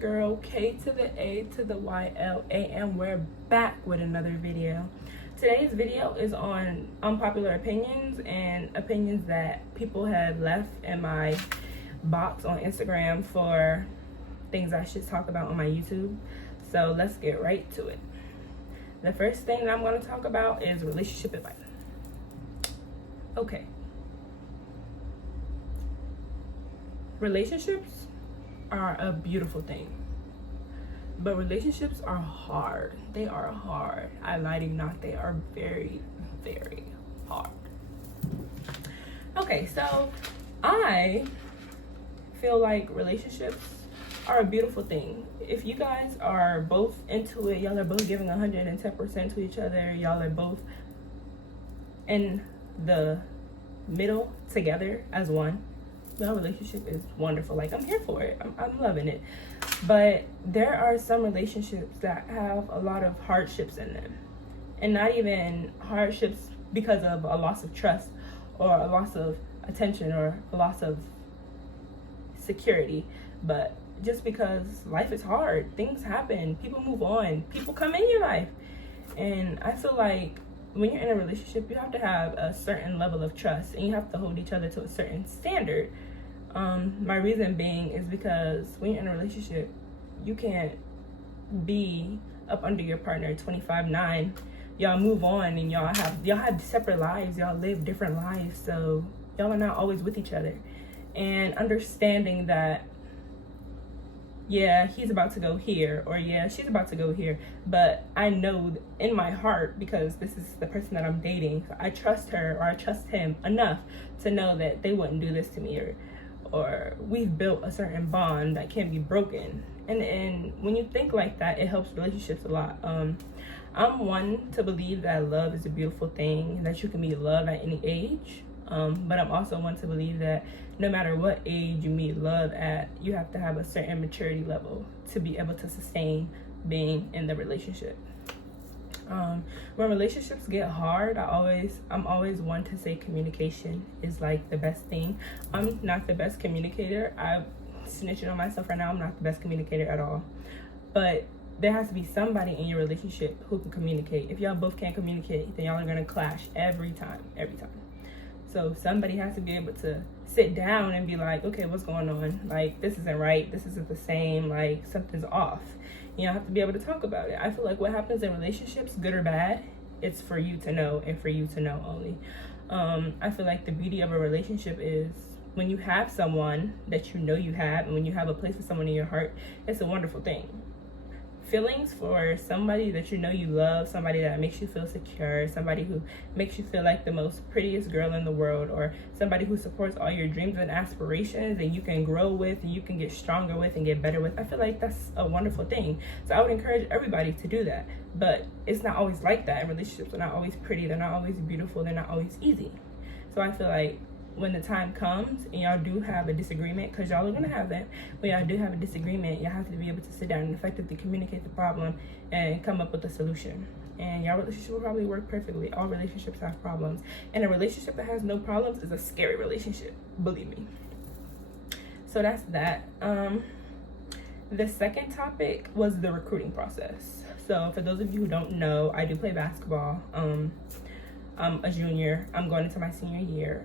girl K to the A to the YLA, and we're back with another video. Today's video is on unpopular opinions and opinions that people have left in my box on Instagram for things I should talk about on my YouTube. So let's get right to it. The first thing that I'm going to talk about is relationship advice. Okay. Relationships are a beautiful thing, but relationships are hard. They are hard. I lie to you not, they are very, very hard. Okay, so I feel like relationships are a beautiful thing. If you guys are both into it, y'all are both giving 110% to each other, y'all are both in the middle together as one, your relationship is wonderful. Like, I'm here for it. I'm loving it. But there are some relationships that have a lot of hardships in them, and not even hardships because of a loss of trust or a loss of attention or a loss of security, but just because life is hard. Things happen, people move on, people come in your life, and I feel like when you're in a relationship, you have to have a certain level of trust, and you have to hold each other to a certain standard. My reason being is because when you're in a relationship, you can't be up under your partner 25/9. Y'all move on, and y'all have separate lives. Y'all live different lives, so y'all are not always with each other. And understanding that, yeah, he's about to go here, or yeah, she's about to go here, but I know in my heart, because this is the person that I'm dating, I trust her or I trust him enough to know that they wouldn't do this to me, or we've built a certain bond that can't be broken. And when you think like that, it helps relationships a lot. I'm one to believe that love is a beautiful thing, that you can meet love at any age. But I'm also one to believe that no matter what age you meet love at, you have to have a certain maturity level to be able to sustain being in the relationship. When relationships get hard, I'm always one to say communication is like the best thing. I'm not the best communicator. I'm snitching on myself right now. I'm not the best communicator at all. But there has to be somebody in your relationship who can communicate. If y'all both can't communicate, then y'all are gonna clash every time. So somebody has to be able to sit down and be like, okay, what's going on? Like, this isn't right. This isn't the same. Like, something's off. You know, have to be able to talk about it. I feel like what happens in relationships, good or bad, it's for you to know and for you to know only. I feel like the beauty of a relationship is when you have someone that you know you have, and when you have a place for someone in your heart, it's a wonderful thing. Feelings for somebody that you know you love, somebody that makes you feel secure, somebody who makes you feel like the most prettiest girl in the world, or somebody who supports all your dreams and aspirations and you can grow with and you can get stronger with and get better with. I feel like that's a wonderful thing. So I would encourage everybody to do that. But it's not always like that, and relationships are not always pretty, they're not always beautiful, they're not always easy. So I feel like when the time comes and y'all do have a disagreement, because y'all are going to have that, when y'all do have a disagreement, y'all have to be able to sit down and effectively communicate the problem and come up with a solution. And y'all relationship will probably work perfectly. All relationships have problems, and a relationship that has no problems is a scary relationship, believe me. So that's that. The second topic was the recruiting process. So for those of you who don't know, I do play basketball. I'm a junior. I'm going into my senior year.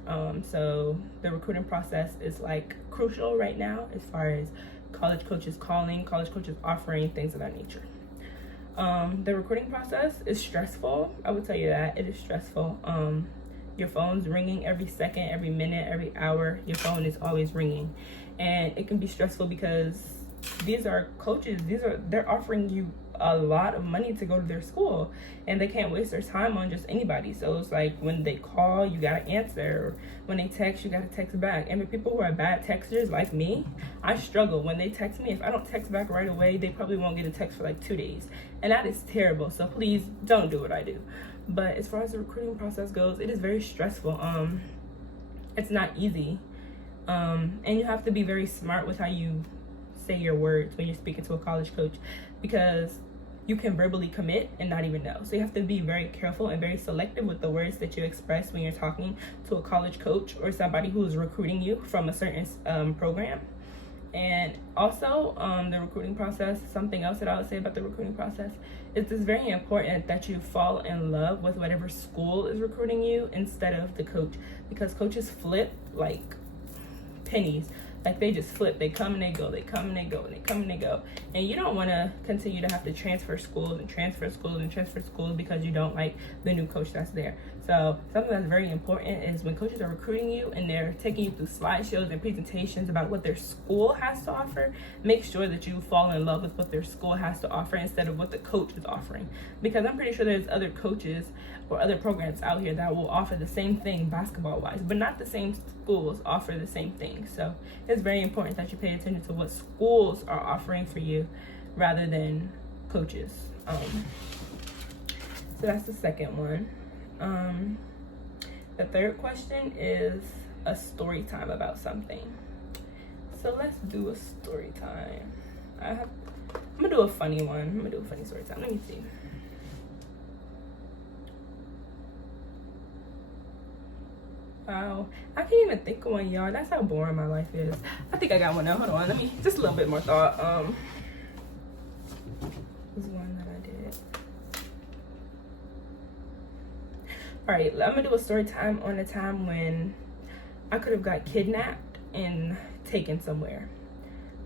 So the recruiting process is like crucial right now as far as college coaches calling, college coaches offering, things of that nature. The recruiting process is stressful. I would tell you that it is stressful. Your phone's ringing every second, every minute, every hour. Your phone is always ringing, and it can be stressful because these are coaches. They're offering you a lot of money to go to their school, and they can't waste their time on just anybody. So it's like when they call, you gotta answer. When they text, you gotta text back. And for people who are bad texters like me, I struggle when they text me. If I don't text back right away, they probably won't get a text for like 2 days, and that is terrible. So please don't do what I do. But as far as the recruiting process goes, it is very stressful. It's not easy, and you have to be very smart with how you say your words when you're speaking to a college coach, because you can verbally commit and not even know. So you have to be very careful and very selective with the words that you express when you're talking to a college coach or somebody who is recruiting you from a certain program. And also, the recruiting process, something else that I would say about the recruiting process is it's very important that you fall in love with whatever school is recruiting you instead of the coach, because coaches flip like pennies. Like, they just flip. They come and they go. They come and they go. And they come and they go. And you don't want to continue to have to transfer schools and transfer schools and transfer schools because you don't like the new coach that's there. So something that's very important is when coaches are recruiting you and they're taking you through slideshows and presentations about what their school has to offer, make sure that you fall in love with what their school has to offer instead of what the coach is offering. Because I'm pretty sure there's other coaches or other programs out here that will offer the same thing basketball-wise, but not the same schools offer the same thing. So it's very important that you pay attention to what schools are offering for you rather than coaches. So that's the second one. The third question is a story time about something. So let's do a story time. I'm gonna do a funny one. I'm gonna do a funny story time. Let me see. Wow, I can't even think of one, y'all. That's how boring my life is. I think I got one now. Hold on, let me just a little bit more thought. This one that I did. All right, I'm gonna do a story time on a time when I could have got kidnapped and taken somewhere.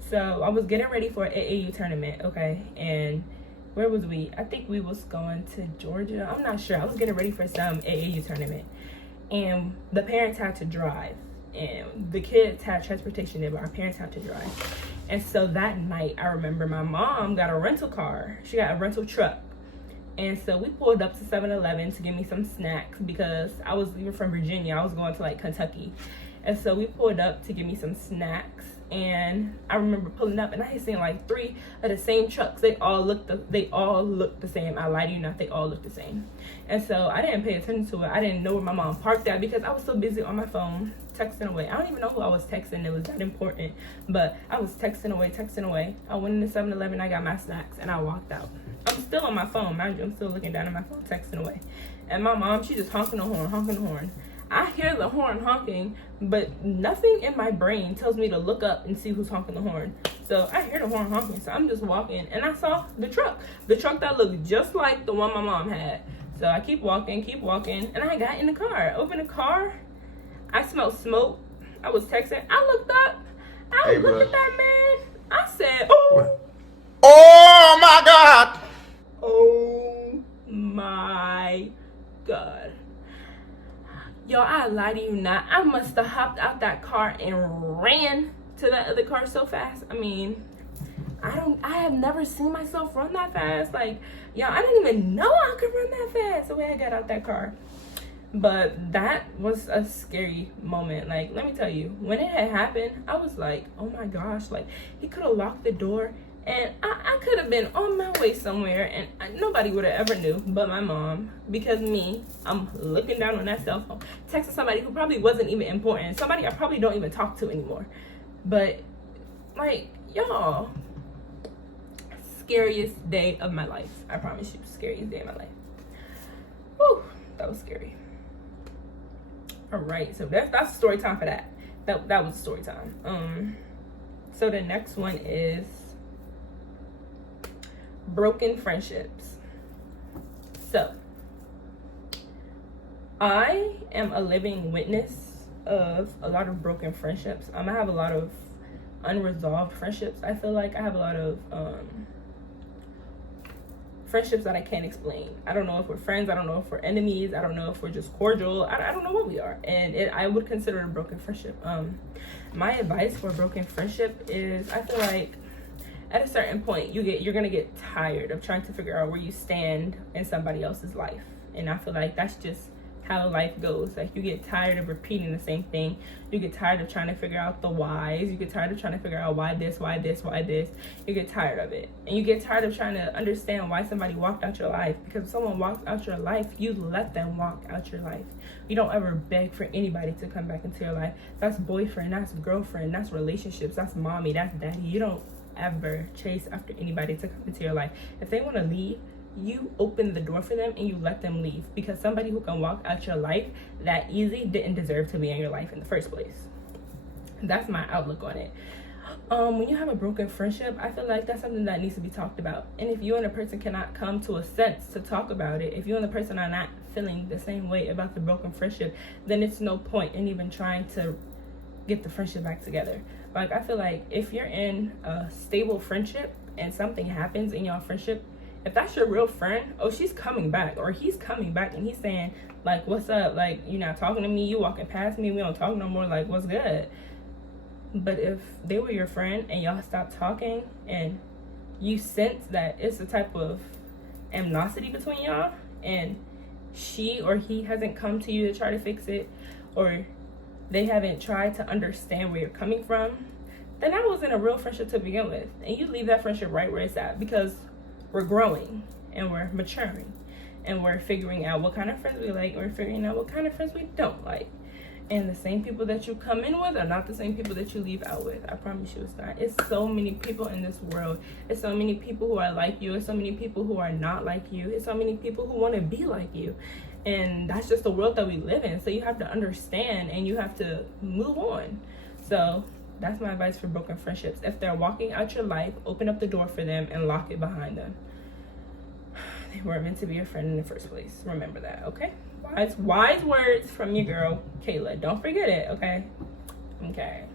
So I was getting ready for an AAU tournament, okay, and where was we? I think we was going to Georgia. I'm not sure. I was getting ready for some AAU tournament. And the parents had to drive, and the kids had transportation there, but our parents had to drive. And so that night, I remember my mom got a rental car. She got a rental truck. And so we pulled up to 7-Eleven to give me some snacks because I was leaving from Virginia. I was going to like Kentucky. And so we pulled up to give me some snacks. And I remember pulling up and I had seen like 3 of the same trucks. They all looked the same. I lie to you not, they all looked the same. And so I didn't pay attention to it. I didn't know where my mom parked at because I was so busy on my phone texting away. I don't even know who I was texting. It was that important. But I was texting away. I went into 7-Eleven, I got my snacks, and I walked out. I'm still on my phone, mind you. I'm still looking down at my phone, texting away. And my mom, she just honking the horn. I hear the horn honking, but nothing in my brain tells me to look up and see who's honking the horn. So I hear the horn honking, so I'm just walking, and I saw the truck that looked just like the one my mom had. So I keep walking, and I got in the car. Opened the car, I smelled smoke. I was texting. I looked up. I looked at that man. I said, "Oh my God! Oh my God!" Y'all, I lie to you not. I must have hopped out that car and ran to that other car so fast. I mean, I have never seen myself run that fast. Like, y'all, I didn't even know I could run that fast the way I got out that car. But that was a scary moment. Like, let me tell you, when it had happened, I was like, oh my gosh, like, he could have locked the door and I could have been on my way somewhere and nobody would have ever knew but my mom, because me, I'm looking down on that cell phone, texting somebody who probably wasn't even important, somebody I probably don't even talk to anymore. But, like, y'all, scariest day of my life. I promise you, scariest day of my life. Whew, that was scary. All right, so that's story time for that. That was story time. So the next one is broken friendships. So I am a living witness of a lot of broken friendships. I have a lot of unresolved friendships. I feel like I have a lot of friendships that I can't explain. I don't know if we're friends. I don't know if we're enemies. I don't know if we're just cordial. I don't know what we are. And I would consider it a broken friendship. My advice for a broken friendship is, I feel like at a certain point, you're gonna get tired of trying to figure out where you stand in somebody else's life. And I feel like that's just how life goes. Like, you get tired of repeating the same thing. You get tired of trying to figure out the whys. You get tired of trying to figure out why this. You get tired of it. And you get tired of trying to understand why somebody walked out your life. Because if someone walks out your life, you let them walk out your life. You don't ever beg for anybody to come back into your life. That's boyfriend, that's girlfriend, that's relationships, that's mommy, that's daddy. You don't ever chase after anybody to come into your life. If they want to leave, you open the door for them and you let them leave, because somebody who can walk out your life that easy didn't deserve to be in your life in the first place. That's my outlook on it. when you have a broken friendship, I feel like that's something that needs to be talked about. And if you and a person cannot come to a sense to talk about it, if you and the person are not feeling the same way about the broken friendship, then it's no point in even trying to get the friendship back together. Like, I feel like if you're in a stable friendship and something happens in your friendship, if that's your real friend, oh, she's coming back, or he's coming back and he's saying, like, what's up? Like, you're not talking to me, you walking past me, we don't talk no more, like, what's good? But if they were your friend and y'all stopped talking and you sense that it's a type of animosity between y'all and she or he hasn't come to you to try to fix it, or they haven't tried to understand where you're coming from, then that wasn't a real friendship to begin with. And you leave that friendship right where it's at, because we're growing and we're maturing and we're figuring out what kind of friends we like, and we're figuring out what kind of friends we don't like. And the same people that you come in with are not the same people that you leave out with. I promise you it's not. It's so many people in this world. It's so many people who are like you. It's so many people who are not like you. It's so many people who want to be like you. And that's just the world that we live in. So you have to understand and you have to move on. So that's my advice for broken friendships. If they're walking out your life, open up the door for them and lock it behind them. They weren't meant to be your friend in the first place. Remember that, okay? Wise words from your girl, Kayla. Don't forget it, okay? Okay.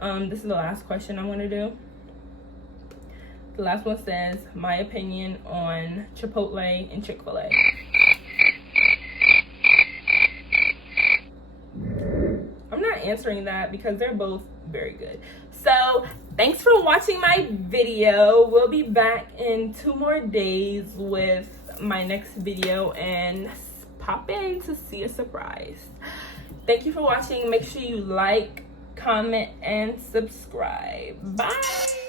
This is the last question I'm going to do. The last one says, my opinion on Chipotle and Chick-fil-A. I'm not answering that because they're both very good. So thanks for watching my video. We'll be back in 2 more days with my next video, and pop in to see a surprise. Thank you for watching. Make sure you like, comment, and subscribe. Bye.